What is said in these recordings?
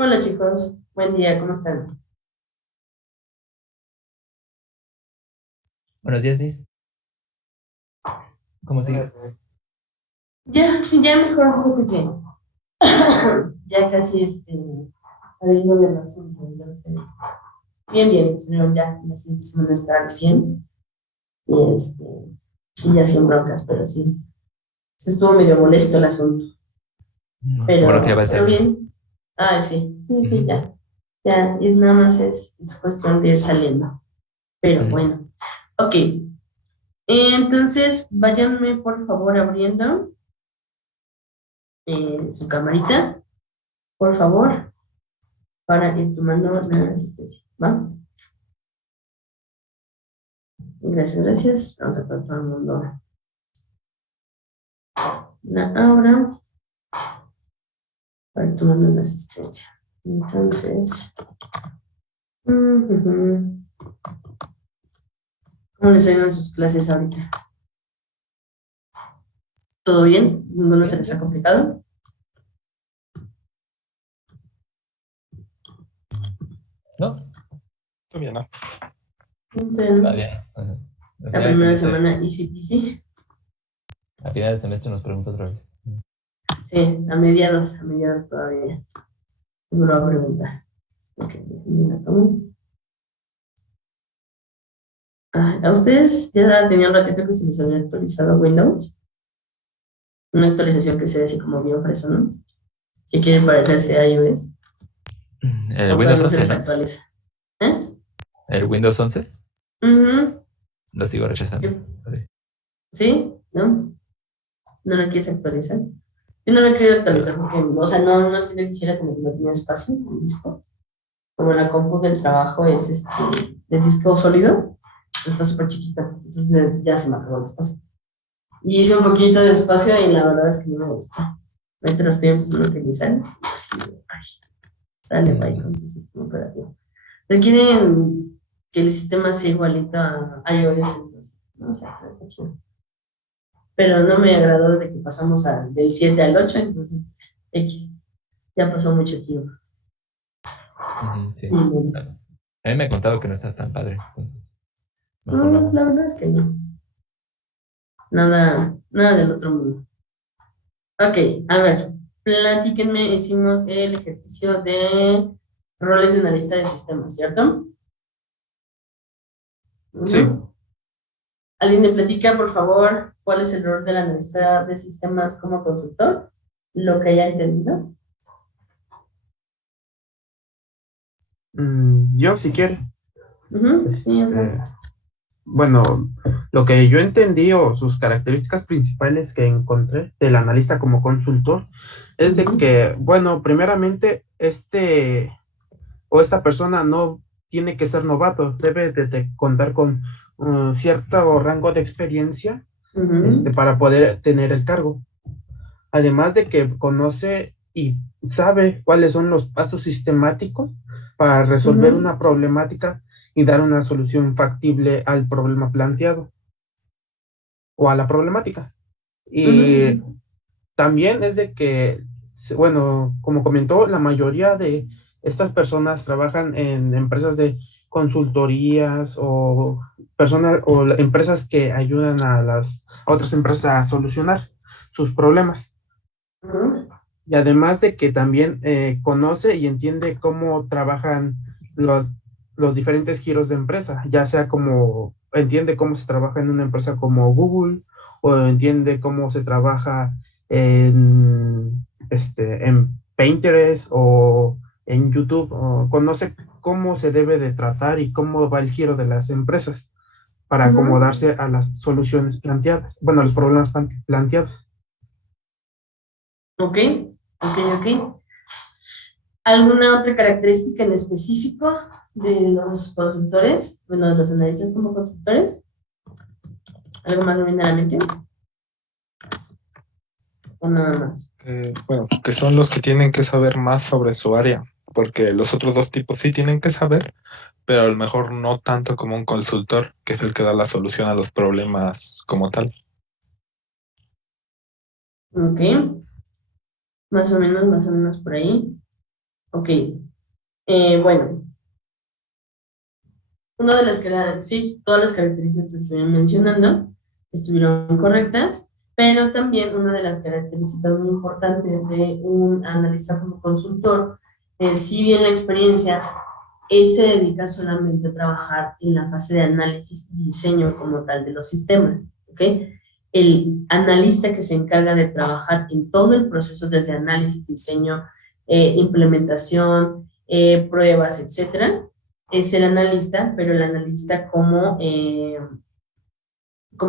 Hola chicos, buen día, ¿cómo están? Buenos días, Liz. ¿Cómo sigue? Ya mejor un poco que ya casi saliendo del asunto, entonces, bien, pero ya la siguiente semana está recién y, y ya sin broncas, pero sí, se estuvo medio molesto el asunto, Qué bueno que ya va pero saliendo. bien. Ah, sí, Ujú. ya, y nada más es cuestión de ir saliendo, pero Ujú. bueno, ok, entonces váyanme por favor abriendo su camarita, por favor, para ir tomando la asistencia, ¿va? Gracias. Vamos a estar tomando la aura para ir tomando la asistencia. Entonces, ujú, ¿cómo les ha ido en sus clases ahorita? ¿Todo bien? ¿Ninguno se Bien, les ha bien. complicado? ¿No? Todavía no. Va Entonces, bien. Ajá. Al la final del primera semestre, semana easy peasy. al final del semestre nos pregunta otra vez. Sí, a mediados todavía. Me lo va a preguntar. Ok, déjenme la tomo. Ah, ¿a ustedes ya tenían un ratito que se les había actualizado Windows? Una actualización que se ve así como bien fresona, que quiere parecerse a iOS, El o todavía Windows no se 11, les ¿no? actualiza. ¿Eh? El Windows 11 Ujú. lo sigo rechazando. Sí. ¿Sí? ¿No? ¿No lo quieres actualizar? Yo no lo he querido Pero, actualizar porque, o sea, no es que no quisiera, sino que no tenía espacio en el disco. Como la compu del trabajo es de disco sólido, pues está súper chiquita. Entonces ya se me acabó el espacio. Y hice un poquito de espacio y la verdad es que no me gusta. Ahorita lo estoy empezando a utilizar. Y así, ay, sale bye mm, con su sistema operativo. Requieren que el sistema sea igualito a iOS, entonces, no sé, está chido. Pero no me agradó desde que pasamos del 7 al 8 entonces, X, ya pasó mucho tiempo. sí. Y, A mí me ha contado que no está tan padre, entonces mejor me no, hago. la verdad es que no, nada del otro mundo. Ok, a ver, platíquenme, hicimos el ejercicio de roles de analista de sistemas, ¿cierto? Sí. Ujú. ¿Alguien me platica, por favor, cuál es el rol del analista de sistemas como consultor? Lo que haya entendido. Yo, si quiere, Ujú, sí, ajá. este, bueno, lo que yo entendí o sus características principales que encontré del analista como consultor es de Ujú, que, bueno, primeramente, o esta persona no tiene que ser novato, debe de contar con cierto rango de experiencia, ujú, para poder tener el cargo. Además de que conoce y sabe cuáles son los pasos sistemáticos para resolver ujú, una problemática y dar una solución factible al problema planteado o a la problemática. Y ujú, también es de que, bueno, como comentó, la mayoría de estas personas trabajan en empresas de consultorías o personas o empresas que ayudan a otras empresas a solucionar sus problemas. ujú, Y además de que también conoce y entiende cómo trabajan los, los diferentes giros de empresa, ya sea como entiende cómo se trabaja en una empresa como Google o entiende cómo se trabaja en Pinterest o en YouTube, o conoce cómo se debe de tratar y cómo va el giro de las empresas para ujú. acomodarse a las soluciones planteadas, bueno, a los problemas planteados. Ok, ok. ¿Alguna otra característica en específico de los consultores? Bueno, de los analistas como consultores. ¿Algo más me viene a la mente? ¿O nada más? Bueno, que son los que tienen que saber más sobre su área, porque los otros dos tipos sí tienen que saber, pero a lo mejor no tanto como un consultor, que es el que da la solución a los problemas como tal. Ok, más o menos por ahí. Ok, bueno, una de las que sí, todas las características que estoy mencionando estuvieron correctas, pero también una de las características muy importantes de un analista como consultor es, si bien la experiencia, él se dedica solamente a trabajar en la fase de análisis y diseño como tal de los sistemas, ¿ok? El analista que se encarga de trabajar en todo el proceso desde análisis, diseño, implementación, pruebas, etcétera, es el analista, pero el analista como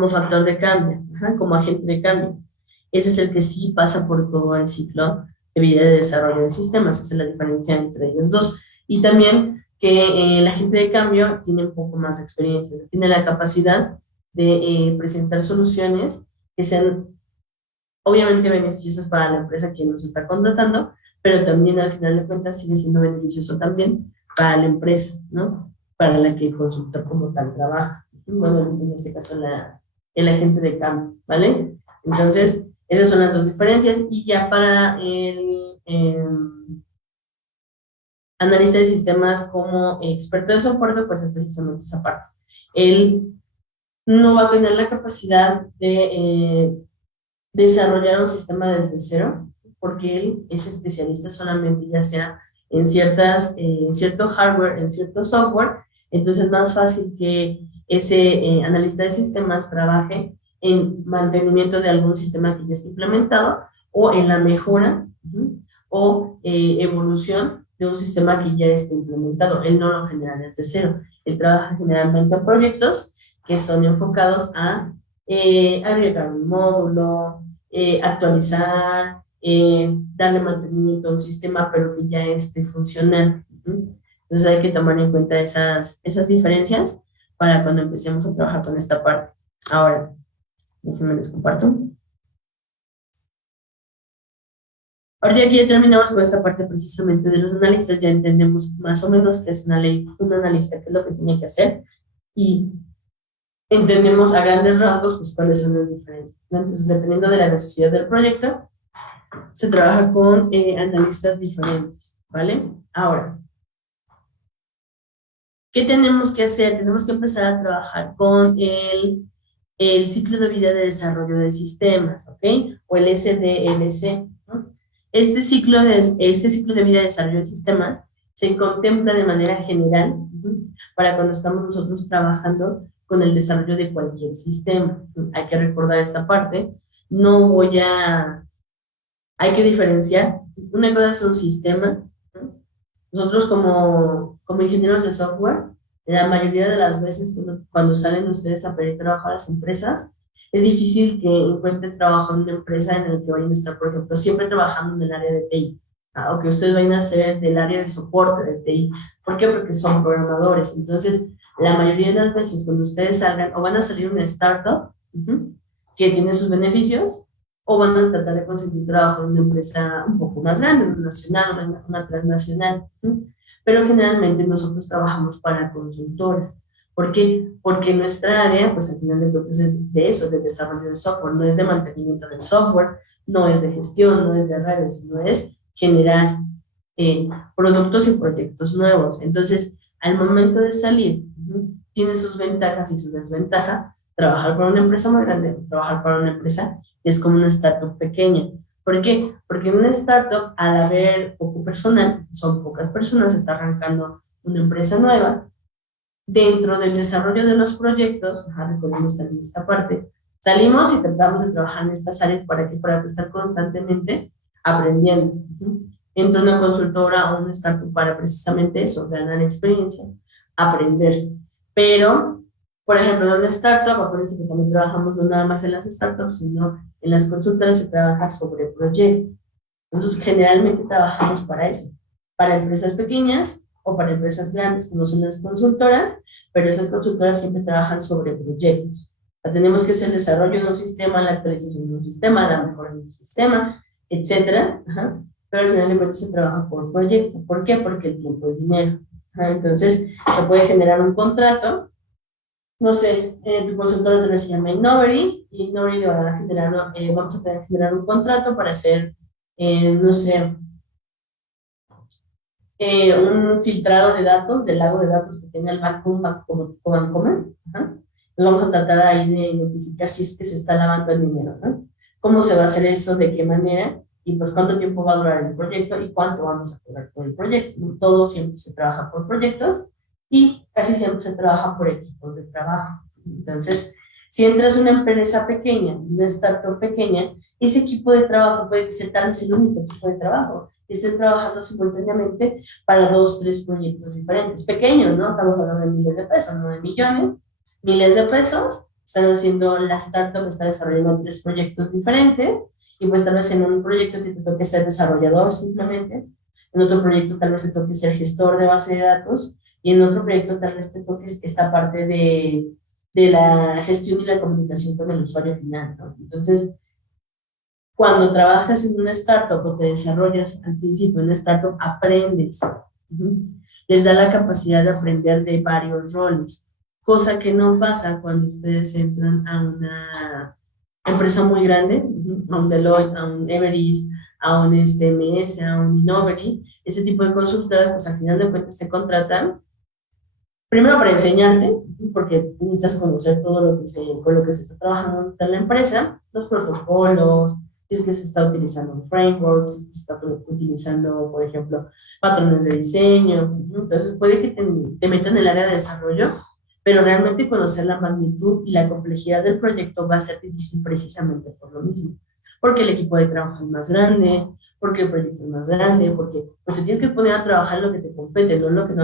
factor de cambio, ajá, como agente de cambio. Ese es el que sí pasa por todo el ciclo de vida de desarrollo de sistemas, esa es la diferencia entre ellos dos. Y también que el agente de cambio tiene un poco más de experiencia, tiene la capacidad de presentar soluciones que sean obviamente beneficiosas para la empresa que nos está contratando, pero también al final de cuentas sigue siendo beneficioso también para la empresa, ¿no? Para la que el consultor como tal trabaja. Bueno, en este caso el agente de cambio, ¿vale? Entonces, esas son las dos diferencias y ya para el analista de sistemas como experto de soporte, pues es precisamente esa parte. Él no va a tener la capacidad de desarrollar un sistema desde cero, porque él es especialista solamente ya sea en cierto hardware, en cierto software, entonces es más fácil que ese analista de sistemas trabaje en mantenimiento de algún sistema que ya está implementado o en la mejora o evolución de un sistema que ya está implementado. Él no lo genera desde cero. Él trabaja generalmente en proyectos que son enfocados a agregar un módulo, actualizar, darle mantenimiento a un sistema, pero que ya esté funcional. Entonces hay que tomar en cuenta esas diferencias para cuando empecemos a trabajar con esta parte. Ahora, déjenme les comparto. Ahora ya que ya terminamos con esta parte precisamente de los analistas, ya entendemos más o menos qué es un analista, qué es lo que tiene que hacer y entendemos a grandes rasgos pues cuáles son las diferencias, ¿no? Entonces, dependiendo de la necesidad del proyecto, se trabaja con analistas diferentes, ¿vale? Ahora, ¿qué tenemos que hacer? Tenemos que empezar a trabajar con el ciclo de vida de desarrollo de sistemas, ¿ok? O el SDLC, ¿no? Este ciclo de vida de desarrollo de sistemas se contempla de manera general para cuando estamos nosotros trabajando con el desarrollo de cualquier sistema. Hay que recordar esta parte. No voy a hay que diferenciar. Una cosa es un sistema, ¿no? Nosotros como ingenieros de software, la mayoría de las veces cuando salen ustedes a pedir trabajo a las empresas, es difícil que encuentren trabajo en una empresa en la que vayan a estar, por ejemplo, siempre trabajando en el área de TI, o que ustedes vayan a ser del área de soporte de TI. ¿Por qué? Porque son programadores. Entonces, la mayoría de las veces cuando ustedes salgan o van a salir una startup que tiene sus beneficios, o van a tratar de conseguir trabajo en una empresa un poco más grande, una nacional, una transnacional. Pero generalmente nosotros trabajamos para consultoras. ¿Por qué? Porque nuestra área, pues al final de cuentas es de eso, de desarrollo de software, no es de mantenimiento del software, no es de gestión, no es de redes, no es generar productos y proyectos nuevos. Entonces, al momento de salir, tiene sus ventajas y sus desventajas. Trabajar para una empresa muy grande, trabajar para una empresa es como una startup pequeña. ¿Por qué? Porque en una startup, al haber poco personal, son pocas personas, está arrancando una empresa nueva, dentro del desarrollo de los proyectos, recordemos también esta parte, salimos y tratamos de trabajar en estas áreas para estar constantemente aprendiendo. Entro a una consultora o una startup para precisamente eso, ganar experiencia, aprender. Pero, por ejemplo, en una startup, acuérdense que también trabajamos no nada más en las startups, sino en las consultoras se trabaja sobre proyectos. Entonces, generalmente trabajamos para eso, para empresas pequeñas o para empresas grandes, como son las consultoras, pero esas consultoras siempre trabajan sobre proyectos. O sea, tenemos que hacer el desarrollo de un sistema, la actualización de un sistema, la mejora de un sistema, etcétera. Pero al final de cuentas se trabaja por proyecto. ¿Por qué? Porque el tiempo es dinero. Entonces, se puede generar un contrato. No sé, tu consultora tal vez se llama Innovery, y Innovery va a generar, vamos a generar un contrato para hacer, no sé, un filtrado de datos, del lago de datos que tenga el backbone como tipo Bancomer. Ajá. Vamos a tratar ahí de identificar si es que se está lavando el dinero, ¿no? ¿Cómo se va a hacer eso? ¿De qué manera? Y pues cuánto tiempo va a durar el proyecto y cuánto vamos a cobrar por el proyecto. Todo siempre se trabaja por proyectos y casi siempre se trabaja por equipos de trabajo. Entonces, si entras a una empresa pequeña, una startup pequeña, ese equipo de trabajo puede que sea tal vez el único equipo de trabajo y estén trabajando simultáneamente para 2, 3 proyectos diferentes, pequeños, ¿no? Estamos hablando de miles de pesos, no de millones, miles de pesos. Están haciendo la startup, está desarrollando 3 proyectos diferentes y pues tal vez en un proyecto te toque ser desarrollador simplemente, en otro proyecto tal vez te toque ser gestor de base de datos y en otro proyecto tal vez te toque esta parte de la gestión y la comunicación con el usuario final, ¿no? Entonces, cuando trabajas en una startup o te desarrollas al principio en una startup, aprendes. Les da la capacidad de aprender de varios roles, cosa que no pasa cuando ustedes entran a una empresa muy grande, a un Deloitte, a un Everest, a un MS, a un Innovery, ese tipo de consultoras, pues al final de cuentas te contratan primero para enseñarte, porque necesitas conocer todo lo que con lo que se está trabajando en la empresa, los protocolos, si es que se está utilizando un framework, si es que se está utilizando, por ejemplo, patrones de diseño. Entonces puede que te metan en el área de desarrollo, pero realmente conocer la magnitud y la complejidad del proyecto va a ser difícil precisamente por lo mismo, porque el equipo de trabajo es más grande, porque el proyecto es más grande, porque pues, te tienes que poner a trabajar en lo que te compete, no lo que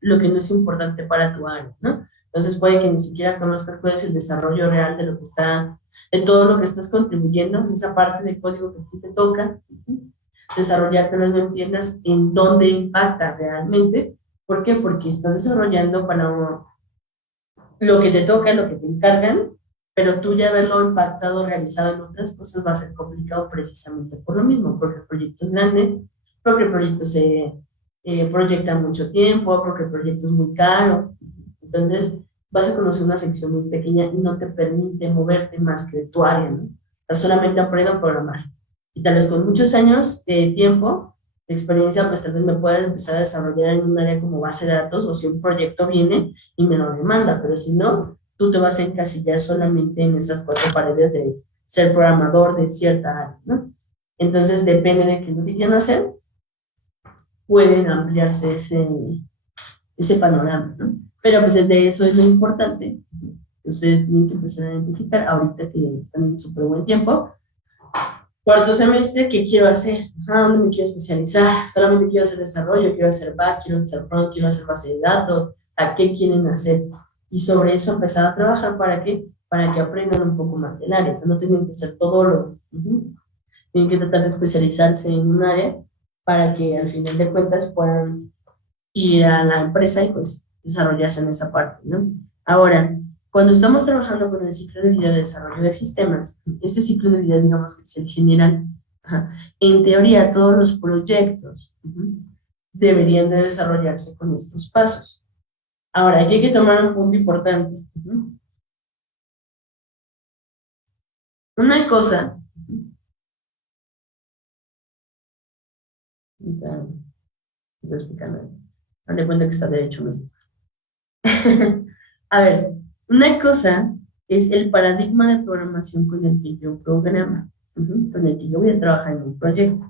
lo que no es importante para tu área, ¿no? Entonces puede que ni siquiera conozcas cuál es el desarrollo real de lo que está, de todo lo que estás contribuyendo, esa parte del código que a ti te toca desarrollar, pero no entiendas en dónde impacta realmente. ¿Por qué? Porque estás desarrollando para lo que te toca, lo que te encargan, pero tú ya haberlo impactado, realizado en otras cosas va a ser complicado precisamente por lo mismo, porque el proyecto es grande, porque el proyecto se proyecta mucho tiempo, porque el proyecto es muy caro. Entonces, vas a conocer una sección muy pequeña y no te permite moverte más que de tu área, ¿no? O sea, solamente aprendo a programar. Y tal vez con muchos años de tiempo, de experiencia, pues tal vez me pueda empezar a desarrollar en un área como base de datos o si un proyecto viene y me lo demanda, pero si no, tú te vas a encasillar solamente en esas 4 paredes de ser programador de cierta área, ¿no? Entonces, depende de qué lo que quieran hacer, pueden ampliarse ese panorama, ¿no? Pero pues de eso es lo importante, que ustedes tienen que empezar a identificar ahorita que están en súper buen tiempo. Cuarto semestre, ¿qué quiero hacer? ¿Dónde me quiero especializar? Solamente quiero hacer desarrollo, quiero hacer back, quiero hacer front, quiero hacer base de datos. ¿A qué quieren hacer? Y sobre eso empezar a trabajar. ¿Para qué? Para que aprendan un poco más del área. No tienen que ser todo lo. Tienen que tratar de especializarse en un área para que al final de cuentas puedan ir a la empresa y pues desarrollarse en esa parte, ¿no? Ahora, cuando estamos trabajando con el ciclo de vida de desarrollo de sistemas, este ciclo de vida, digamos que es el general, en teoría todos los proyectos deberían de desarrollarse con estos pasos. Ahora, aquí hay que tomar un punto importante. Una cosa, estoy explicando, dale cuenta que está derecho, no sé. A ver, una cosa es el paradigma de programación con el que yo programa, con el que yo voy a trabajar en un proyecto.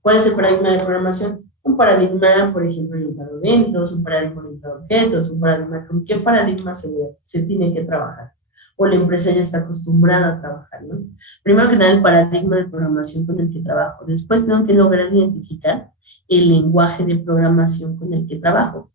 ¿Cuál es el paradigma de programación? Un paradigma, por ejemplo, orientado a eventos, un paradigma orientado a objetos, un paradigma, ¿con qué paradigma se tiene que trabajar? O la empresa ya está acostumbrada a trabajar, ¿no? Primero que nada, el paradigma de programación con el que trabajo. Después tengo que lograr identificar el lenguaje de programación con el que trabajo.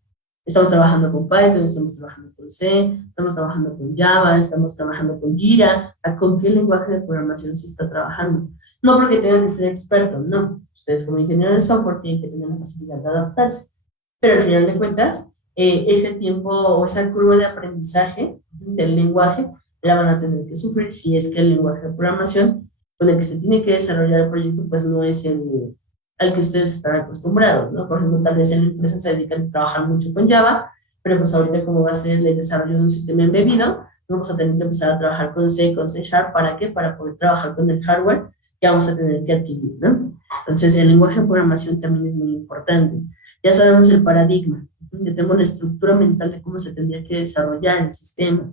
Estamos trabajando con Python, estamos trabajando con C, estamos trabajando con Java, estamos trabajando con Jira. ¿Con qué lenguaje de programación se está trabajando? No porque tengan que ser expertos, no. Ustedes como ingenieros de software tienen que tener la facilidad de adaptarse. Pero al final de cuentas, ese tiempo o esa curva de aprendizaje del lenguaje la van a tener que sufrir si es que el lenguaje de programación con el que se tiene que desarrollar el proyecto pues no es el al que ustedes están acostumbrados, ¿no? Por ejemplo, tal vez en la empresa se dedican a trabajar mucho con Java, pero pues ahorita como va a ser el desarrollo de un sistema embebido, vamos a tener que empezar a trabajar con C, con C Sharp, ¿para qué? Para poder trabajar con el hardware que vamos a tener que adquirir, ¿no? Entonces, el lenguaje de programación también es muy importante. Ya sabemos el paradigma, ya tenemos la estructura mental de cómo se tendría que desarrollar el sistema.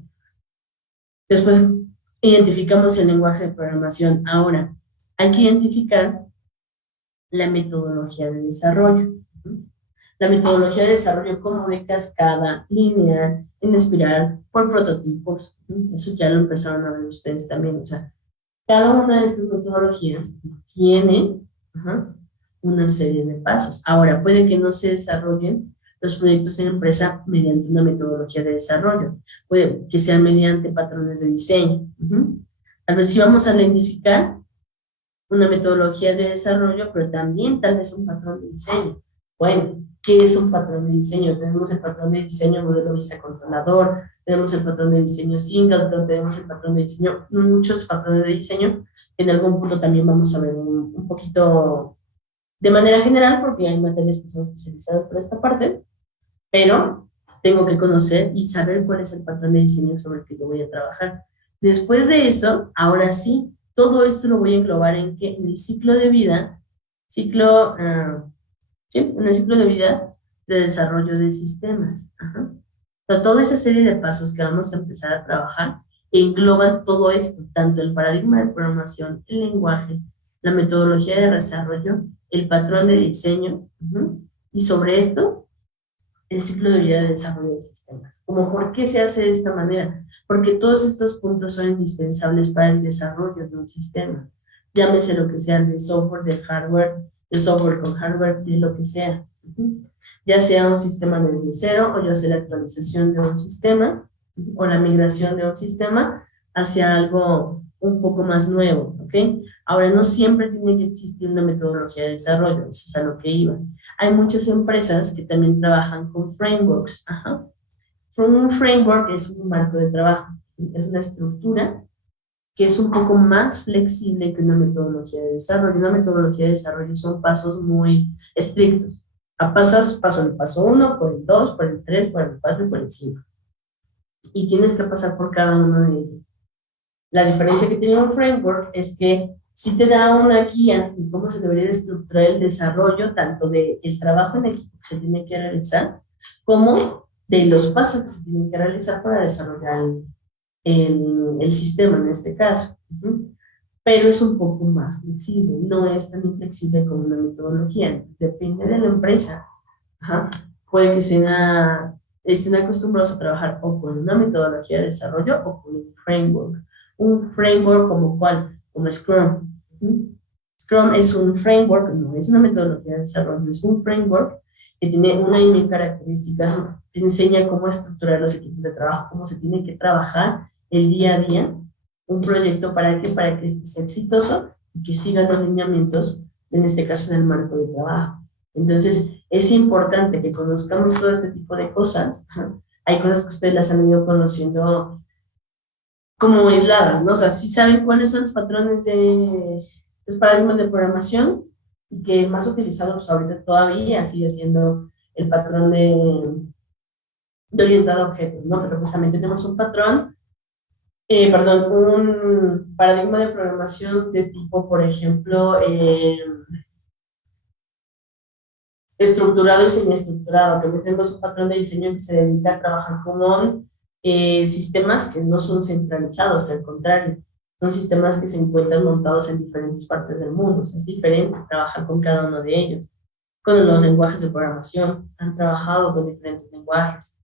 Después identificamos el lenguaje de programación. Ahora, hay que identificar la metodología de desarrollo. La metodología de desarrollo como de cascada, lineal, en espiral, por prototipos. Eso ya lo empezaron a ver ustedes también. O sea, cada una de estas metodologías tiene una serie de pasos. Ahora, puede que no se desarrollen los proyectos en empresa mediante una metodología de desarrollo. Puede que sea mediante patrones de diseño. Tal vez sí vamos a identificar una metodología de desarrollo, pero también tal vez un patrón de diseño. Bueno, ¿qué es un patrón de diseño? Tenemos el patrón de diseño modelo vista controlador, tenemos el patrón de diseño Singleton, tenemos el patrón de diseño, muchos patrones de diseño, que en algún punto también vamos a ver un poquito de manera general, porque hay materias que son especializadas por esta parte, pero tengo que conocer y saber cuál es el patrón de diseño sobre el que yo voy a trabajar. Después de eso, ahora sí, todo esto lo voy a englobar en que en el ciclo de vida, en el ciclo de vida de desarrollo de sistemas. O sea, toda esa serie de pasos que vamos a empezar a trabajar engloban todo esto, tanto el paradigma de programación, el lenguaje, la metodología de desarrollo, el patrón de diseño, y sobre esto, el ciclo de vida de desarrollo de sistemas. Como por qué se hace de esta manera, porque todos estos puntos son indispensables para el desarrollo de un sistema. Llámese lo que sea, de software, de hardware, de software con hardware, de lo que sea. Ya sea un sistema desde cero, o ya sea la actualización de un sistema, o la migración de un sistema hacia algo un poco más nuevo, ¿ok? Ahora, no siempre tiene que existir una metodología de desarrollo, eso es a lo que iba. Hay muchas empresas que también trabajan con frameworks. Un framework es un marco de trabajo, es una estructura que es un poco más flexible que una metodología de desarrollo. Una metodología de desarrollo son pasos muy estrictos. Paso el paso 1, por el 2, por el 3, por el 4 y por el 5. Y tienes que pasar por cada uno de ellos. La diferencia que tiene un framework es que sí te da una guía de cómo se debería estructurar el desarrollo, tanto del trabajo en equipo que se tiene que realizar, como de los pasos que se tienen que realizar para desarrollar el sistema en este caso. Pero es un poco más flexible, no es tan inflexible como una metodología, depende de la empresa. Puede que estén acostumbrados a trabajar o con una metodología de desarrollo o con un framework. Un framework como cuál, como Scrum. Scrum es un framework, no es una metodología de desarrollo, es un framework que tiene una y mil características, te enseña cómo estructurar los equipos de trabajo, cómo se tiene que trabajar el día a día, un proyecto para que este sea exitoso y que siga los lineamientos, en este caso en el marco de trabajo. Entonces, es importante que conozcamos todo este tipo de cosas. Hay cosas que ustedes las han ido conociendo como aisladas, ¿no? O sea, sí saben cuáles son los patrones los paradigmas de programación, y que el más utilizado pues ahorita todavía sigue siendo el patrón de orientado a objetos, ¿no? Pero justamente tenemos un un paradigma de programación de tipo, por ejemplo, estructurado y semiestructurado. También tenemos un patrón de diseño que se dedica a trabajar con sistemas que no son centralizados, que al contrario, son sistemas que se encuentran montados en diferentes partes del mundo. O sea, es diferente trabajar con cada uno de ellos. Con los lenguajes de programación, han trabajado con diferentes lenguajes.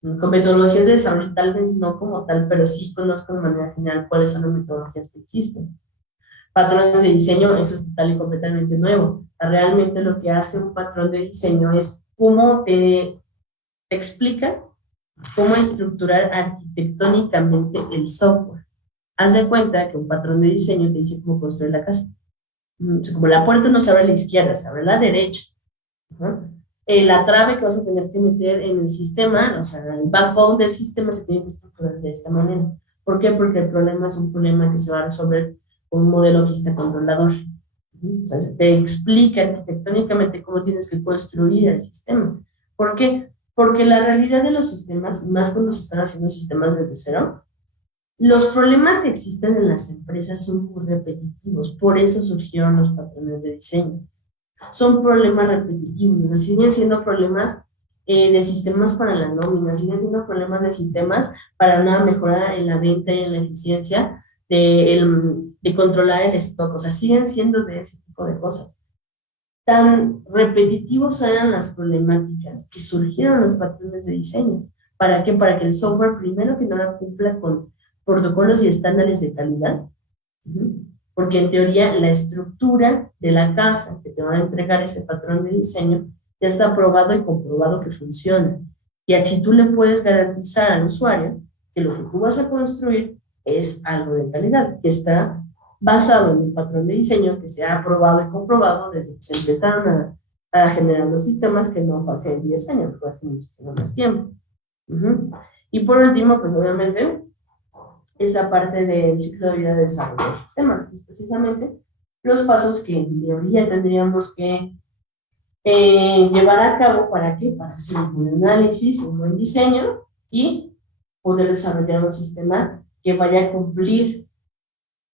Con metodologías de desarrollo, tal vez no como tal, pero sí conozco de manera general cuáles son las metodologías que existen. Patrones de diseño, eso es total y completamente nuevo. Realmente lo que hace un patrón de diseño es cómo te explica cómo estructurar arquitectónicamente el software. Haz de cuenta que un patrón de diseño te dice cómo construir la casa. Como la puerta no se abre a la izquierda, se abre a la derecha. La trave que vas a tener que meter en el sistema, o sea, el backbone del sistema se tiene que estructurar de esta manera. ¿Por qué? Porque el problema es un problema que se va a resolver con un modelo vista controlador. Entonces, te explica arquitectónicamente cómo tienes que construir el sistema. ¿Por qué? Porque la realidad de los sistemas, más cuando se están haciendo sistemas desde cero, los problemas que existen en las empresas son muy repetitivos, por eso surgieron los patrones de diseño. son problemas repetitivos, o sea, siguen siendo problemas de sistemas para la nómina, siguen siendo problemas de sistemas para una mejora en la venta y en la eficiencia de controlar el stock, o sea, siguen siendo de ese tipo de cosas. Tan repetitivos eran las problemáticas que surgieron los patrones de diseño. ¿Para qué? Para que el software, primero que nada, cumpla con protocolos y estándares de calidad, porque en teoría la estructura de la casa que te va a entregar ese patrón de diseño ya está probado y comprobado que funciona. Y así tú le puedes garantizar al usuario que lo que tú vas a construir es algo de calidad, que está basado en un patrón de diseño que se ha probado y comprobado desde que se empezaron a generar los sistemas, que no fue hace 10 años, fue hace muchísimo más tiempo. Y por último, pues obviamente, esa parte del ciclo de vida de desarrollo de sistemas, que es precisamente los pasos que en teoría tendríamos que llevar a cabo. ¿Para qué? Para hacer un buen análisis, un buen diseño y poder desarrollar un sistema que vaya a cumplir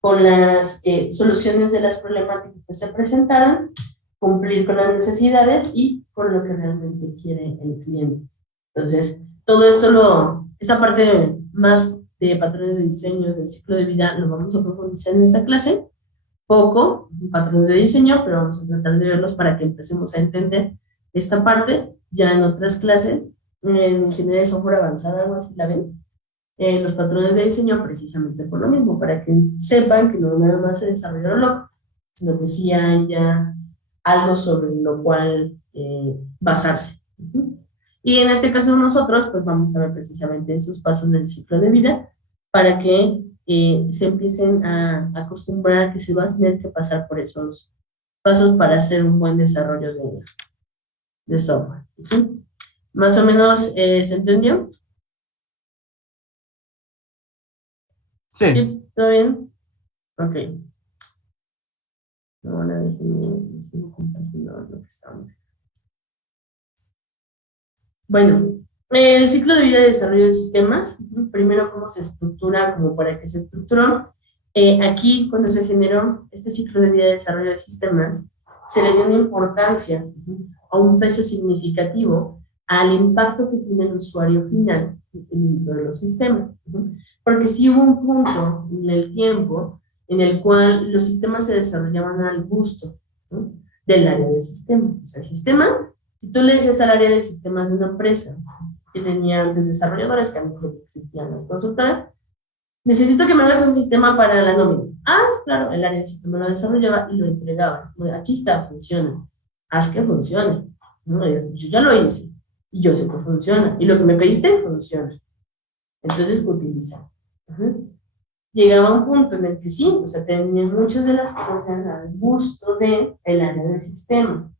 con las soluciones de las problemáticas que se presentaran, cumplir con las necesidades y con lo que realmente quiere el cliente. Entonces, todo esto, esta parte más de patrones de diseño, del ciclo de vida, lo vamos a profundizar en esta clase. Poco, patrones de diseño, pero vamos a tratar de verlos para que empecemos a entender esta parte. Ya en otras clases, en ingeniería de software avanzada, algo así la ven, los patrones de diseño precisamente por lo mismo, para que sepan que no nada más se desarrollaron loco, sino que sí hay ya algo sobre lo cual basarse. Y en este caso nosotros pues vamos a ver precisamente esos pasos del ciclo de vida para que se empiecen a acostumbrar a que se va a tener que pasar por esos pasos para hacer un buen desarrollo de software. ¿Más o menos se entendió? Sí. ¿Todo bien? Ok. Ahora déjenme seguir compartiendo lo que estamos. Bueno, el ciclo de vida de desarrollo de sistemas, primero cómo se estructura, como para qué se estructuró. Aquí, cuando se generó este ciclo de vida de desarrollo de sistemas, se le dio una importancia a un peso significativo al impacto que tiene el usuario final dentro de los sistemas. Porque sí hubo un punto en el tiempo en el cual los sistemas se desarrollaban al gusto, ¿no?, del área de sistemas. O sea, el sistema, si tú le dices al área de sistemas de una empresa que tenía antes desarrolladores, que a lo mejor existían las consultoras, necesito que me hagas un sistema para la nómina. Ah, claro, el área de sistema lo desarrollaba y lo entregaba. Aquí está, funciona. Haz que funcione. ¿No? Yo ya lo hice y yo sé que funciona. Y lo que me pediste funciona. Entonces, utiliza. Llegaba un punto en el que sí, o sea, tenía muchas de las cosas al gusto del área del sistema.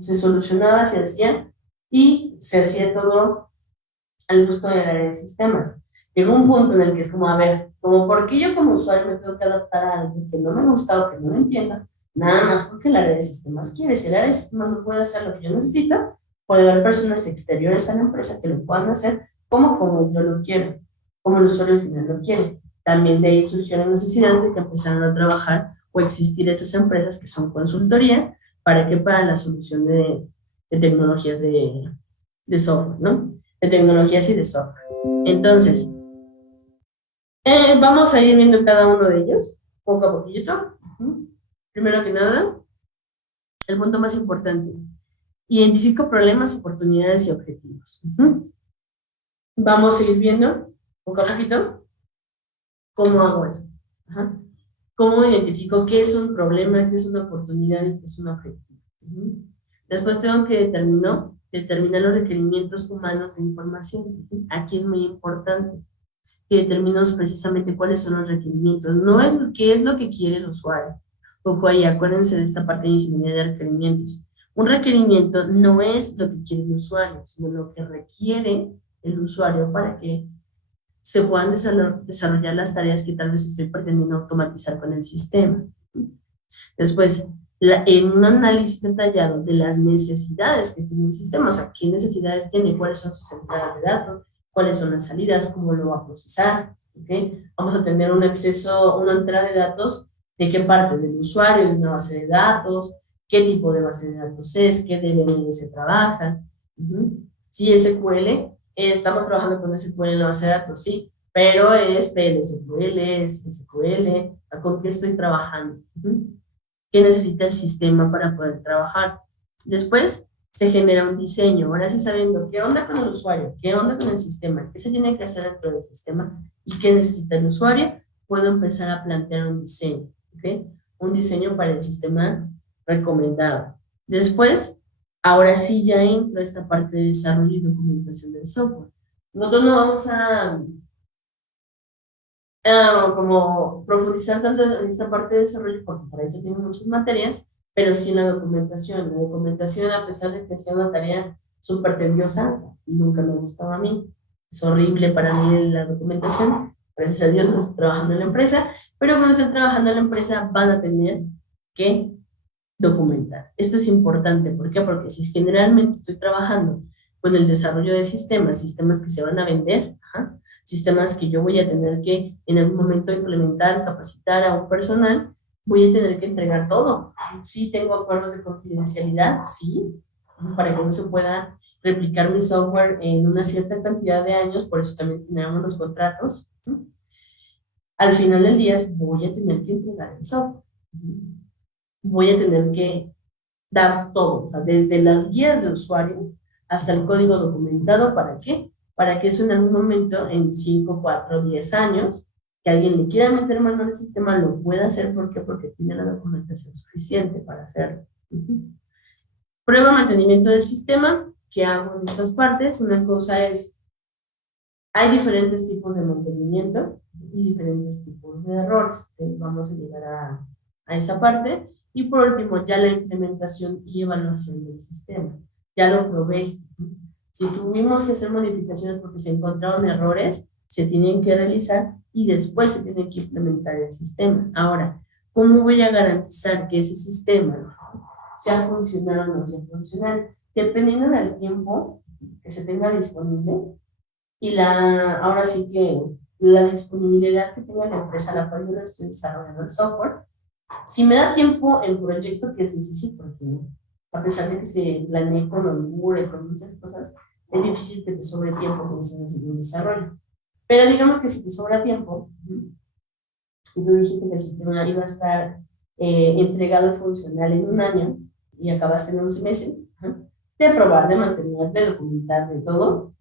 Se solucionaba, se hacía y se hacía todo al gusto del área de sistemas. Llegó un punto en el que es como, a ver, como por qué yo como usuario me tengo que adaptar a algo que no me gusta o que no lo entienda, nada más porque el área de sistemas quiere. Si el área de sistemas no puede hacer lo que yo necesito, puede haber personas exteriores a la empresa que lo puedan hacer como yo lo quiero, como el usuario final lo quiere. También de ahí surgió la necesidad de que empezaran a trabajar o existir estas empresas que son consultoría, para la solución de tecnologías de software, ¿no? De tecnologías y de software. Entonces, vamos a ir viendo cada uno de ellos, poco a poquito. Primero que nada, el punto más importante: identifico problemas, oportunidades y objetivos. Vamos a ir viendo poco a poquito cómo hago eso. Cómo identifico qué es un problema, qué es una oportunidad y qué es un objetivo. Después tengo que determinar los requerimientos humanos de información. Aquí es muy importante que determinemos precisamente cuáles son los requerimientos, no es qué es lo que quiere el usuario. Ojo ahí, acuérdense de esta parte de ingeniería de requerimientos. Un requerimiento no es lo que quiere el usuario, sino lo que requiere el usuario para que se puedan desarrollar las tareas que tal vez estoy pretendiendo automatizar con el sistema. Después, en un análisis detallado de las necesidades que tiene el sistema, o sea, qué necesidades tiene, cuáles son sus entradas de datos, cuáles son las salidas, cómo lo va a procesar, ¿okay? Vamos a tener un acceso, una entrada de datos, de qué parte, del usuario, de una base de datos, qué tipo de base de datos es, qué DNS se trabaja. Si SQL, estamos trabajando con SQL en la base de datos, sí, pero es PLSQL, es SQL, ¿con qué estoy trabajando? ¿Qué necesita el sistema para poder trabajar? Después se genera un diseño, ahora sí sabiendo qué onda con el usuario, qué onda con el sistema, qué se tiene que hacer dentro del sistema y qué necesita el usuario, puedo empezar a plantear un diseño, ¿ok? Un diseño para el sistema recomendado. Después, ahora sí ya entro a esta parte de desarrollo y documentación del software. Nosotros no vamos a como profundizar tanto en esta parte de desarrollo, porque para eso tiene muchas materias, pero sí en la documentación. La documentación, a pesar de que sea una tarea súper tediosa, nunca me gustaba a mí. Es horrible para mí la documentación. Gracias a Dios no estoy trabajando en la empresa, pero cuando estén trabajando en la empresa van a tener que documentar. Esto es importante. ¿Por qué? Porque si generalmente estoy trabajando con el desarrollo de sistemas, sistemas que se van a vender, sistemas que yo voy a tener que en algún momento implementar, capacitar a un personal, voy a tener que entregar todo. Sí, tengo acuerdos de confidencialidad, sí, para que no se pueda replicar mi software en una cierta cantidad de años, por eso también generamos los contratos. Al final del día voy a tener que entregar el software. Voy a tener que dar todo, o sea, desde las guías de usuario hasta el código documentado. ¿Para qué? Para que eso en algún momento, en 5, 4, 10 años, que alguien le quiera meter mano al sistema, lo pueda hacer. ¿Por qué? Porque tiene la documentación suficiente para hacerlo. Prueba mantenimiento del sistema. ¿Qué hago en estas partes? Una cosa es, hay diferentes tipos de mantenimiento y diferentes tipos de errores. Vamos a llegar a esa parte. Y por último, ya la implementación y evaluación del sistema. Ya lo probé. Si tuvimos que hacer modificaciones porque se encontraron errores, se tienen que realizar y después se tiene que implementar el sistema. Ahora, ¿cómo voy a garantizar que ese sistema sea funcional o no sea funcional? Dependiendo del tiempo que se tenga disponible y ahora sí que la disponibilidad que tenga la empresa a la cual yo lo estoy desarrollando el software. Si me da tiempo el proyecto, que es difícil porque a pesar de que se planee con holgura y con muchas cosas, es difícil que te sobre tiempo cuando se hace un desarrollo. Pero digamos que si te sobra tiempo, y tú dijiste que el sistema iba a estar entregado y funcional en un año, y acabaste en 11 meses, de probar, de mantener, de documentar, de todo,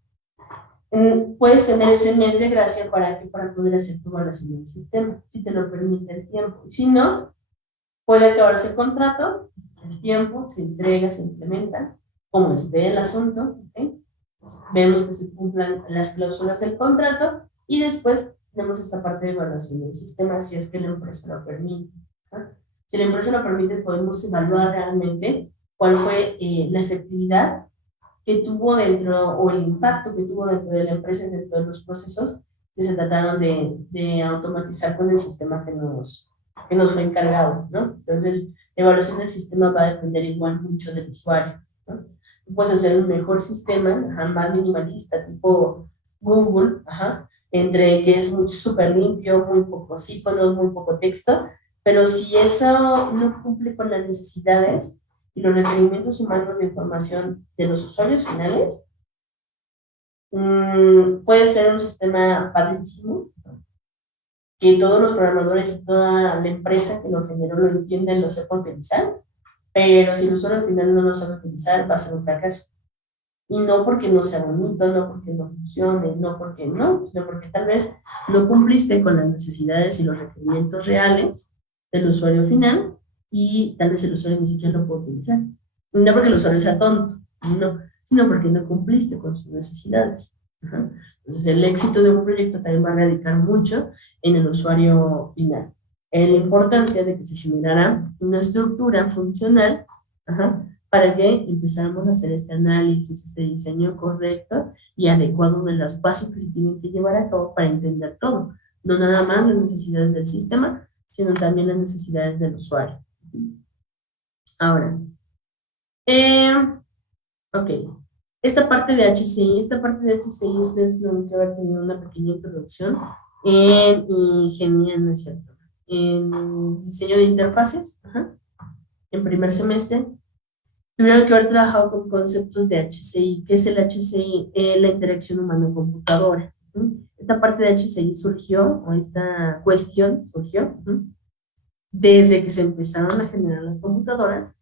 puedes tener ese mes de gracia para poder hacer tu evaluación del sistema, si te lo permite el tiempo. Y si no, puede acabarse el contrato, el tiempo, se entrega, se implementa, como esté el asunto, ¿okay? Vemos que se cumplan las cláusulas del contrato y después tenemos esta parte de evaluación del sistema si es que la empresa lo permite. Si la empresa lo permite, podemos evaluar realmente cuál fue la efectividad que tuvo dentro o el impacto que tuvo dentro de la empresa y dentro de los procesos que se trataron de automatizar con el sistema que nos fue encargado, ¿no? Entonces, la evaluación del sistema va a depender igual mucho del usuario, ¿no? Puedes hacer un mejor sistema, más minimalista, tipo Google, entre que es súper limpio, muy pocos iconos, muy poco texto, pero si eso no cumple con las necesidades y los requerimientos humanos de información de los usuarios finales, puede ser un sistema padrísimo, que todos los programadores y toda la empresa que lo generó lo entienda y lo sepa utilizar, pero si el usuario al final no lo sabe utilizar, va a ser un fracaso. Y no porque no sea bonito, no porque no funcione, no porque no, sino porque tal vez no cumpliste con las necesidades y los requerimientos reales del usuario final y tal vez el usuario ni siquiera lo puede utilizar. No porque el usuario sea tonto, no, sino porque no cumpliste con sus necesidades. Entonces el éxito de un proyecto también va a radicar mucho en el usuario final. En la importancia de que se generara una estructura funcional, para que empezáramos a hacer este análisis, este diseño correcto y adecuado de los pasos que se tienen que llevar a cabo para entender todo. No nada más las necesidades del sistema, sino también las necesidades del usuario. Ahora, ok. Esta parte de HCI, ustedes tienen que haber tenido una pequeña introducción en ingeniería, ¿no es cierto? En diseño de interfaces, en primer semestre, tuvieron que haber trabajado con conceptos de HCI. ¿Qué es el HCI? La interacción humano-computadora. Esta parte de HCI surgió, o esta cuestión surgió, desde que se empezaron a generar las computadoras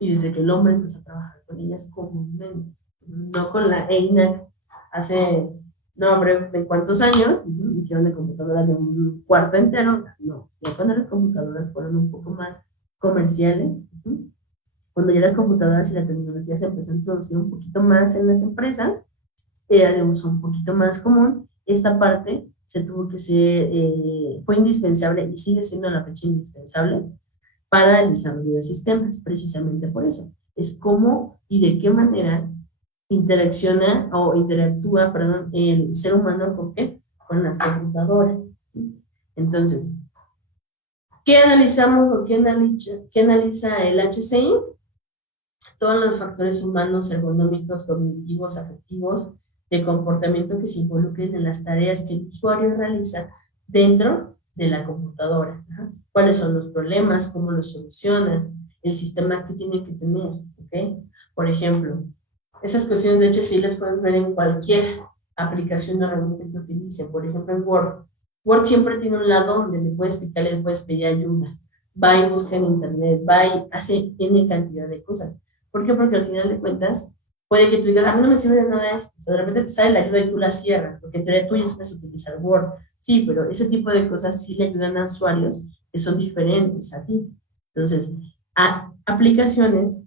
y desde que el hombre empezó a trabajar con ellas comúnmente, no con la ENIAC hace, no, hombre, ¿de cuántos años? Hicieron de computadoras de un cuarto entero, o sea, no, ya cuando las computadoras fueron un poco más comerciales, cuando ya las computadoras y la tecnología se empezó a introducir un poquito más en las empresas, era de uso un poquito más común, esta parte se tuvo que ser, fue indispensable y sigue siendo a la fecha indispensable para el desarrollo de sistemas, precisamente por eso. Es cómo y de qué manera interacciona o interactúa, perdón, el ser humano con qué, con las computadoras. Entonces, ¿qué analizamos o qué analiza el HCI? Todos los factores humanos, ergonómicos, cognitivos, afectivos, de comportamiento que se involucren en las tareas que el usuario realiza dentro de la computadora. ¿Cuáles son los problemas? ¿Cómo los solucionan? El sistema que tiene que tener. ¿Okay? Por ejemplo, esas cuestiones de HCI las puedes ver en cualquier aplicación o herramienta que utilice. Por ejemplo, en Word. Word siempre tiene un lado donde le puedes picar y le puedes pedir ayuda. Va y busca en internet, va y hace N cantidad de cosas. ¿Por qué? Porque al final de cuentas, puede que tú digas, a mí no me sirve de nada esto. O sea, de repente te sale la ayuda y tú la cierras, porque en teoría tú ya sabes utilizar Word. Sí, pero ese tipo de cosas sí le ayudan a usuarios que son diferentes a ti. Entonces, aplicaciones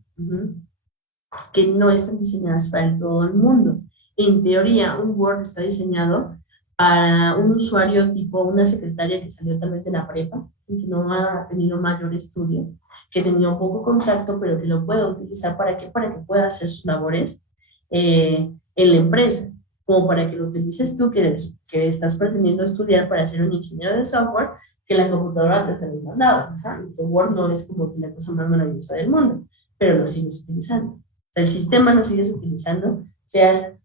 que no están diseñadas para todo el mundo. En teoría, un Word está diseñado para un usuario tipo una secretaria que salió tal vez de la prepa y que no ha tenido mayor estudio, que tenía un poco contacto, pero que lo pueda utilizar ¿para qué? Para que pueda hacer sus labores en la empresa, como para que lo utilices tú, que estás pretendiendo estudiar para ser un ingeniero de software, que la computadora te ha mandado. El Word no es como la cosa más maravillosa del mundo, pero lo sigues utilizando. El sistema lo sigues utilizando, seas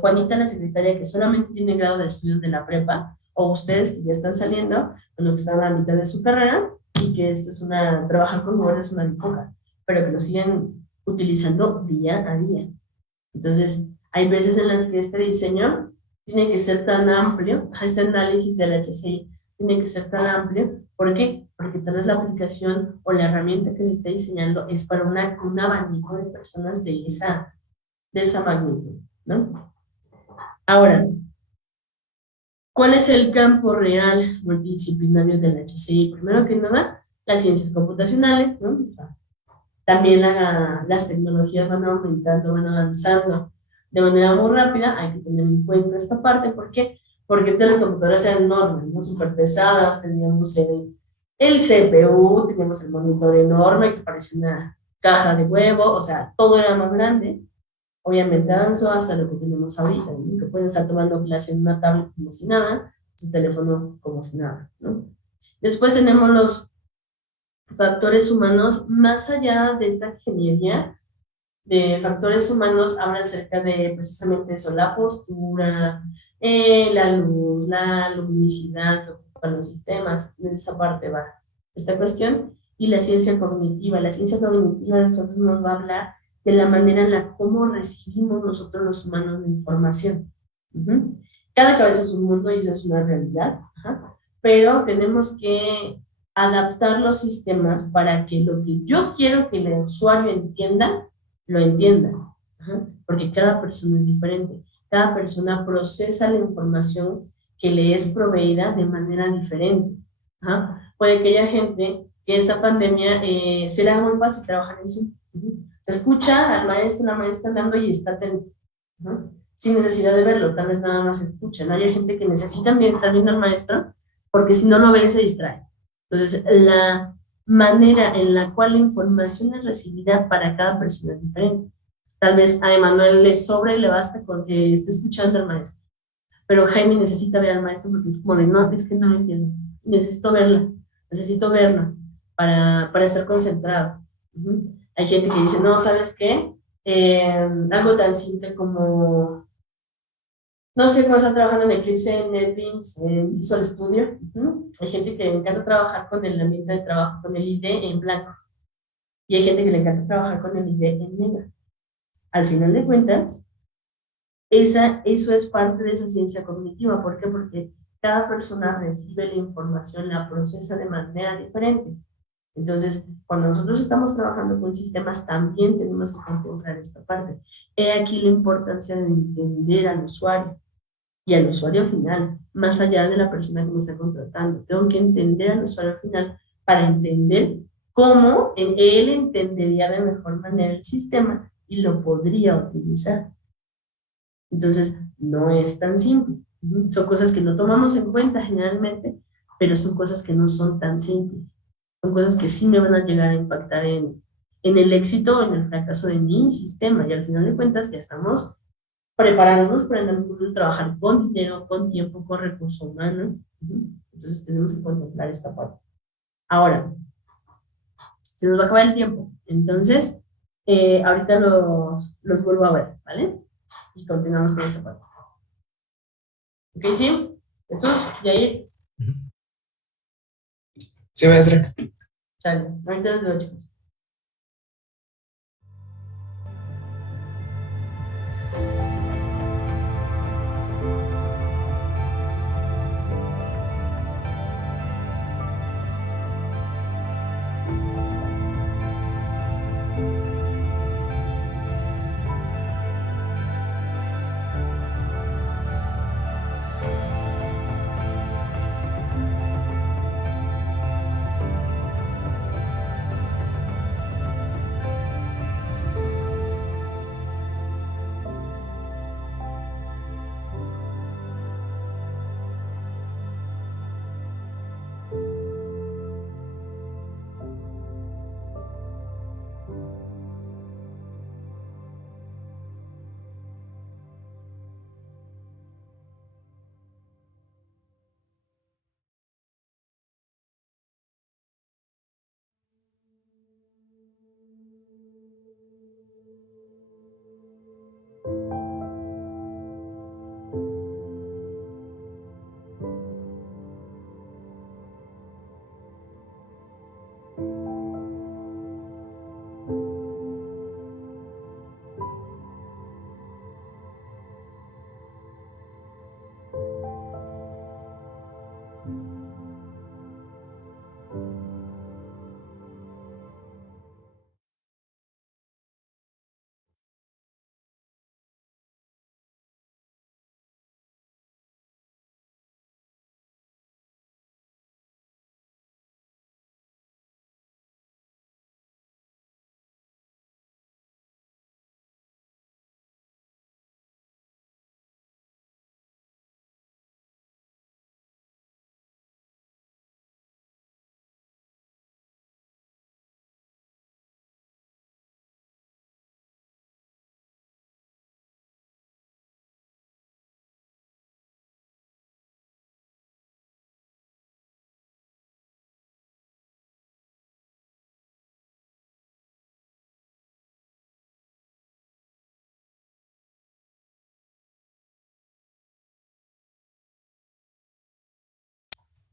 Juanita la secretaria que solamente tiene grado de estudios de la prepa, o ustedes que ya están saliendo, o los que están a la mitad de su carrera, y que esto es trabajar con Word es una dicoca, pero que lo siguen utilizando día a día. Entonces, hay veces en las que este diseño tiene que ser tan amplio, este análisis del HCI tiene que ser tan amplio. ¿Por qué? Porque tal vez la aplicación o la herramienta que se está diseñando es para un abanico de personas de esa magnitud, ¿no? Ahora, ¿cuál es el campo real multidisciplinario del HCI? Primero que nada, las ciencias computacionales, ¿no? También las tecnologías van aumentando, van avanzando de manera muy rápida. Hay que tener en cuenta esta parte. ¿Por qué? Porque las computadoras eran enormes, ¿no? Súper pesadas. Teníamos el CPU, teníamos el monitor enorme que parecía una caja de huevo, o sea, todo era más grande. Obviamente avanzó hasta lo que tenemos ahorita, ¿no? Que pueden estar tomando clase en una tablet como si nada, su teléfono como si nada, ¿no? Después tenemos los factores humanos. Más allá de esta ingeniería de factores humanos, habla acerca de precisamente eso, la postura, la luz, la luminosidad que ocupan los sistemas. En esa parte va esta cuestión. Y la ciencia cognitiva. La ciencia cognitiva de nosotros nos va a hablar de la manera en la cómo recibimos nosotros los humanos la información. Cada cabeza es un mundo y eso es una realidad, pero tenemos que adaptar los sistemas para que lo que yo quiero que el usuario entienda, lo entienda, porque cada persona es diferente, cada persona procesa la información que le es proveída de manera diferente. Puede que haya gente que esta pandemia será muy fácil trabajar en Zoom. Se escucha al maestro, la maestra hablando y está atento, sin necesidad de verlo, tal vez nada más escuchan. Hay gente que necesita estar viendo al maestro porque si no lo ven se distrae. Entonces, la manera en la cual la información es recibida para cada persona es diferente. Tal vez a Emanuel le sobra y le basta con que esté escuchando al maestro, pero Jaime necesita ver al maestro porque es como de, no, es que no lo entiendo, necesito verlo para estar concentrado. Hay gente que dice, no, ¿sabes qué? Algo tan simple como, no sé, cuando están trabajando en Eclipse, en NetBeans, en Visual Studio, hay gente que le encanta trabajar con el ambiente de trabajo, con el IDE en blanco. Y hay gente que le encanta trabajar con el ID en negro. Al final de cuentas, eso es parte de esa ciencia cognitiva. ¿Por qué? Porque cada persona recibe la información, la procesa de manera diferente. Entonces, cuando nosotros estamos trabajando con sistemas, también tenemos que contemplar esta parte. He aquí la importancia de entender al usuario y al usuario final, más allá de la persona que me está contratando. Tengo que entender al usuario final para entender cómo él entendería de mejor manera el sistema y lo podría utilizar. Entonces, no es tan simple. Son cosas que no tomamos en cuenta generalmente, pero son cosas que no son tan simples. Son cosas que sí me van a llegar a impactar en el éxito o en el fracaso de mi sistema. Y al final de cuentas ya estamos preparándonos para en el mundo trabajar con dinero, con tiempo, con recursos humanos. Entonces tenemos que contemplar esta parte. Ahora, se nos va a acabar el tiempo. Entonces, ahorita los vuelvo a ver, ¿vale? Y continuamos con esta parte. ¿Ok, sí? Jesús, Yair, Ujú. Sí, maestra. sale. Ahorita los veo, chicos.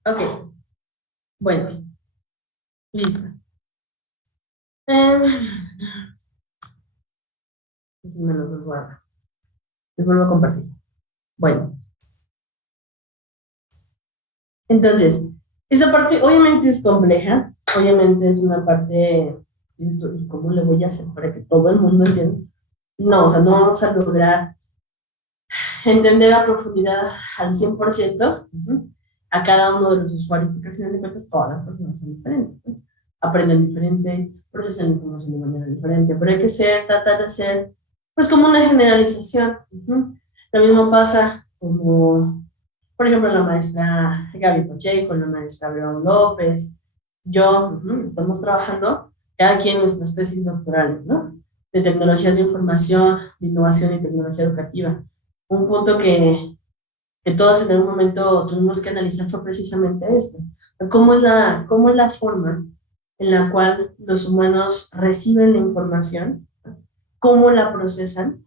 Ok, bueno, listo. Me los guardo. Les vuelvo a compartir. Bueno, entonces, esa parte obviamente es compleja, obviamente es una parte, ¿y cómo le voy a hacer para que todo el mundo entienda? No, o sea, no vamos a lograr entender a profundidad al 100% a cada uno de los usuarios, porque al final de cuentas todas las personas son diferentes, ¿no? Aprenden diferente, procesan la información de manera diferente, pero hay que tratar de hacer, pues como una generalización. Lo mismo pasa como, por ejemplo, la maestra Gaby Pacheco, la maestra Brown López, yo, estamos trabajando cada quien en nuestras tesis doctorales, ¿no? De tecnologías de información, de innovación y tecnología educativa. Un punto que todos en algún momento tuvimos que analizar fue precisamente esto. Cómo es la forma en la cual los humanos reciben la información, cómo la procesan,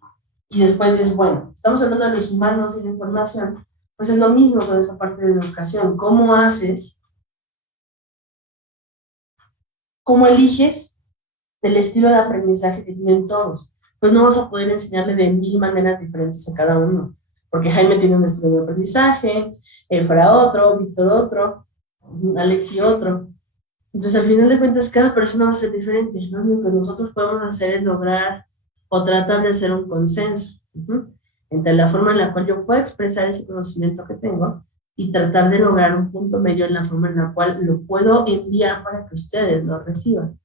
y después es, bueno, estamos hablando de los humanos y la información, pues es lo mismo con esa parte de educación. ¿Cómo haces, cómo eliges del estilo de aprendizaje que tienen todos. Pues no vas a poder enseñarle de 1000 maneras diferentes a cada uno, porque Jaime tiene un estilo de aprendizaje, Efra otro, Víctor otro, Alexi otro. Entonces, al final de cuentas, cada persona va a ser diferente. Lo único que nosotros podemos hacer es lograr o tratar de hacer un consenso entre la forma en la cual yo puedo expresar ese conocimiento que tengo y tratar de lograr un punto medio en la forma en la cual lo puedo enviar para que ustedes lo reciban.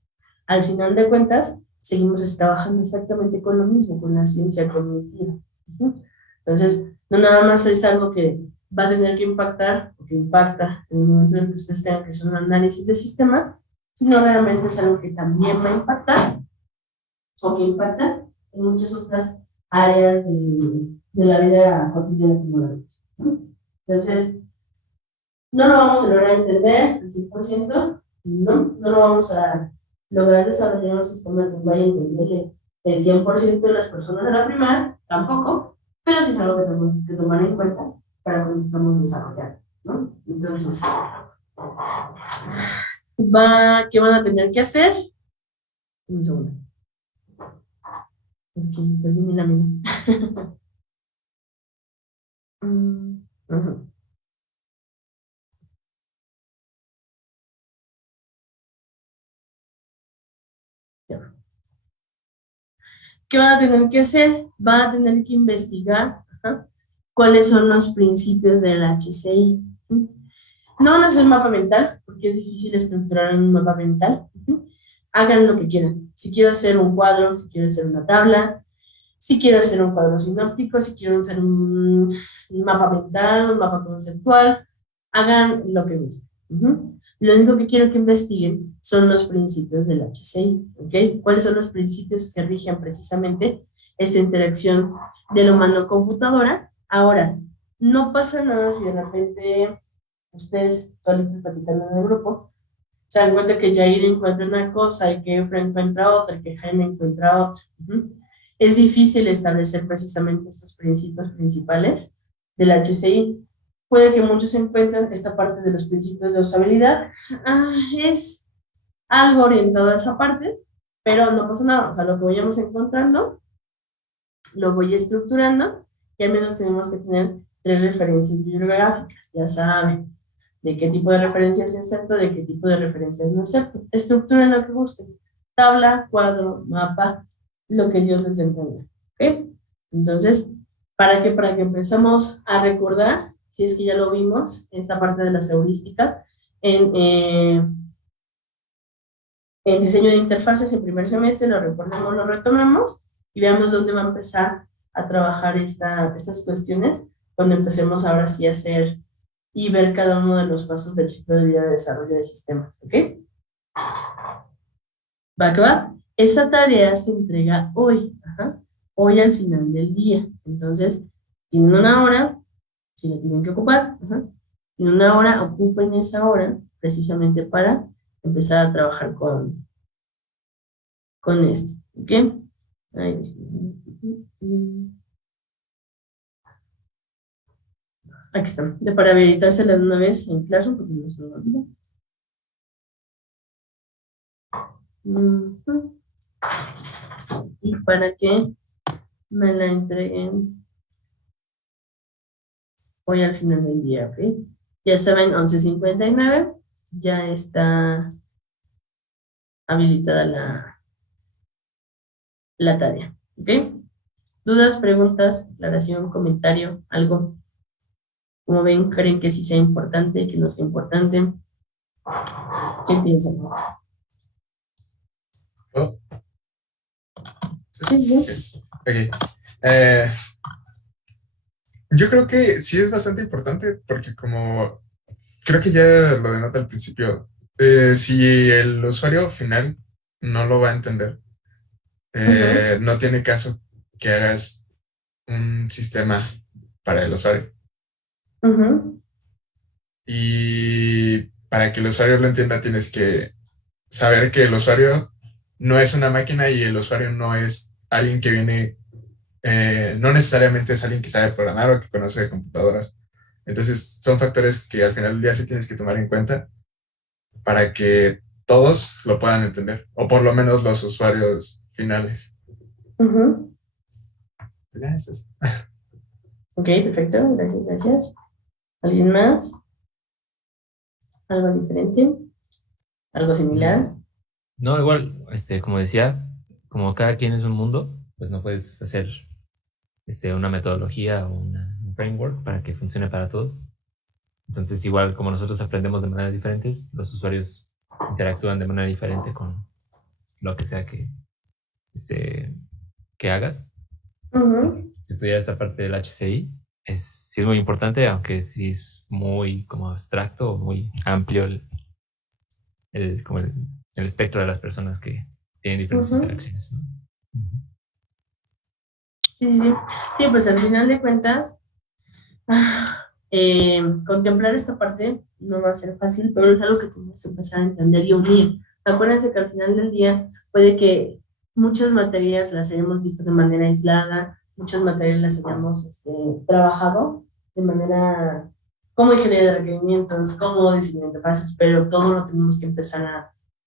Al final de cuentas, seguimos trabajando exactamente con lo mismo, con la ciencia cognitiva. Entonces, no nada más es algo que va a tener que impactar, o que impacta en el momento en que ustedes tengan que hacer un análisis de sistemas, sino realmente es algo que también va a impactar, o que impacta en muchas otras áreas de la vida cotidiana como la vemos. Entonces, no lo vamos a lograr entender al 100%, no lo vamos a lograr desarrollar un sistema que vaya a entender el 100% de las personas de la primaria, tampoco, pero sí es algo que tenemos que tomar en cuenta para cuando estamos desarrollando, ¿no? Entonces, ¿qué van a tener que hacer? Un segundo. Porque perdí mi lámina. ¿Qué van a tener que hacer? Van a tener que investigar cuáles son los principios del HCI. No van a hacer mapa mental, porque es difícil estructurar un mapa mental. Hagan lo que quieran. Si quiero hacer un cuadro, si quiero hacer una tabla, si quiero hacer un cuadro sinóptico, si quiero hacer un mapa mental, un mapa conceptual, hagan lo que gusten. Lo único que quiero que investiguen son los principios del HCI, ¿ok? ¿Cuáles son los principios que rigen precisamente esta interacción del humano-computadora? Ahora, no pasa nada si de repente ustedes solitos platicando en el grupo se dan cuenta que Jair encuentra una cosa y que Efra encuentra otra, y que Jaime encuentra otra. Es difícil establecer precisamente estos principios principales del HCI. Puede que muchos encuentren esta parte de los principios de usabilidad. Es algo orientado a esa parte, pero no pasa nada. O sea, lo que vayamos encontrando, lo voy estructurando y al menos tenemos que tener 3 referencias bibliográficas, ya saben. De qué tipo de referencias inserto, de qué tipo de referencias no inserto. Estructuren lo que gusten. Tabla, cuadro, mapa, lo que Dios les entender. ¿Ok? Entonces, ¿para qué? Para que empezamos a recordar, si es que ya lo vimos, esta parte de las heurísticas, en diseño de interfaces en primer semestre, lo recordemos, lo retomemos y veamos dónde va a empezar a trabajar estas cuestiones, donde empecemos ahora sí a hacer y ver cada uno de los pasos del ciclo de vida de desarrollo de sistemas, ¿ok? ¿Va que va? Esa tarea se entrega hoy, hoy al final del día. Entonces, tienen una hora, si la tienen que ocupar, tienen una hora, ocupen esa hora precisamente para empezar a trabajar con esto, ¿ok? Aquí está, para habilitársela de una vez en Classroom, porque no se me olvida. Y para que me la entreguen hoy al final del día, ¿ok? Ya saben, 11:59, ya está habilitada la tarea, ¿ok? ¿Dudas, preguntas, aclaración, comentario, algo? Como ven, creen que sí sea importante, que no sea importante. ¿Qué piensan? Oh, Sí, sí. ok. Yo creo que sí es bastante importante porque como creo que ya lo denota al principio, si el usuario final no lo va a entender, no tiene caso que hagas un sistema para el usuario. Y para que el usuario lo entienda tienes que saber que el usuario no es una máquina y el usuario no es alguien que viene, no necesariamente es alguien que sabe programar o que conoce de computadoras. Entonces son factores que al final del día sí tienes que tomar en cuenta para que todos lo puedan entender, o por lo menos los usuarios finales. Ujú. Ya es eso. Ok, perfecto, gracias, gracias. ¿Alguien más? ¿Algo diferente? ¿Algo similar? No, igual, como decía, como cada quien es un mundo, pues no puedes hacer una metodología o un framework para que funcione para todos. Entonces, igual como nosotros aprendemos de maneras diferentes, los usuarios interactúan de manera diferente con lo que sea que hagas. Ujú. Si estudiar esta parte del HCI, sí es muy importante, aunque sí es muy como abstracto o muy amplio como el espectro de las personas que tienen diferentes Ujú. interacciones, ¿no? Ujú. Sí, sí, sí. Sí, pues al final de cuentas, contemplar esta parte no va a ser fácil, pero es algo que tenemos que empezar a entender y unir. Acuérdense que al final del día puede que muchas materias las hayamos visto de manera aislada, muchas materias las hayamos trabajado de manera como ingeniería de requerimientos, como diseño de interfaces, pero todo lo tenemos que empezar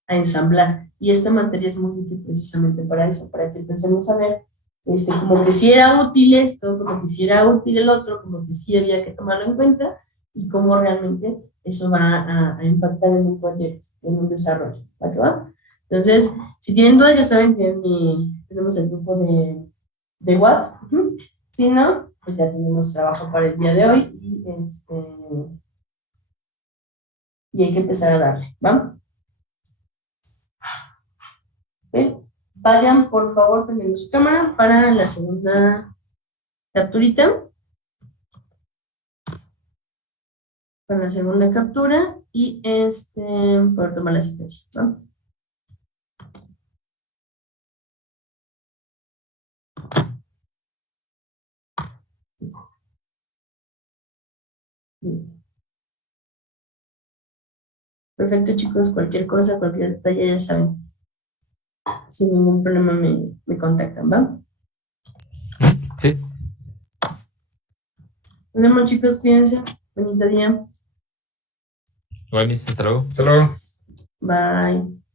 a ensamblar. Y esta materia es muy útil precisamente para eso, para que empecemos a ver como que si era útil esto, como que si era útil el otro, como que sí había que tomarlo en cuenta y cómo realmente eso va a impactar en un proyecto, en un desarrollo. ¿Va que va? Entonces, si tienen dudas, ya saben que tenemos el grupo de WhatsApp. Ujú. Si no, pues ya tenemos trabajo para el día de hoy y hay que empezar a darle. ¿Va? ¿Ok? Vayan, por favor, prendiendo su cámara para la segunda capturita. Para la segunda captura y poder tomar la asistencia, ¿no? Listo. Perfecto, chicos, cualquier cosa, cualquier detalle, ya saben, sin ningún problema me contactan, ¿va? Sí. Nos vemos, chicos, cuídense, bonito día, Igual, Miss, hasta luego. Hasta luego. bye.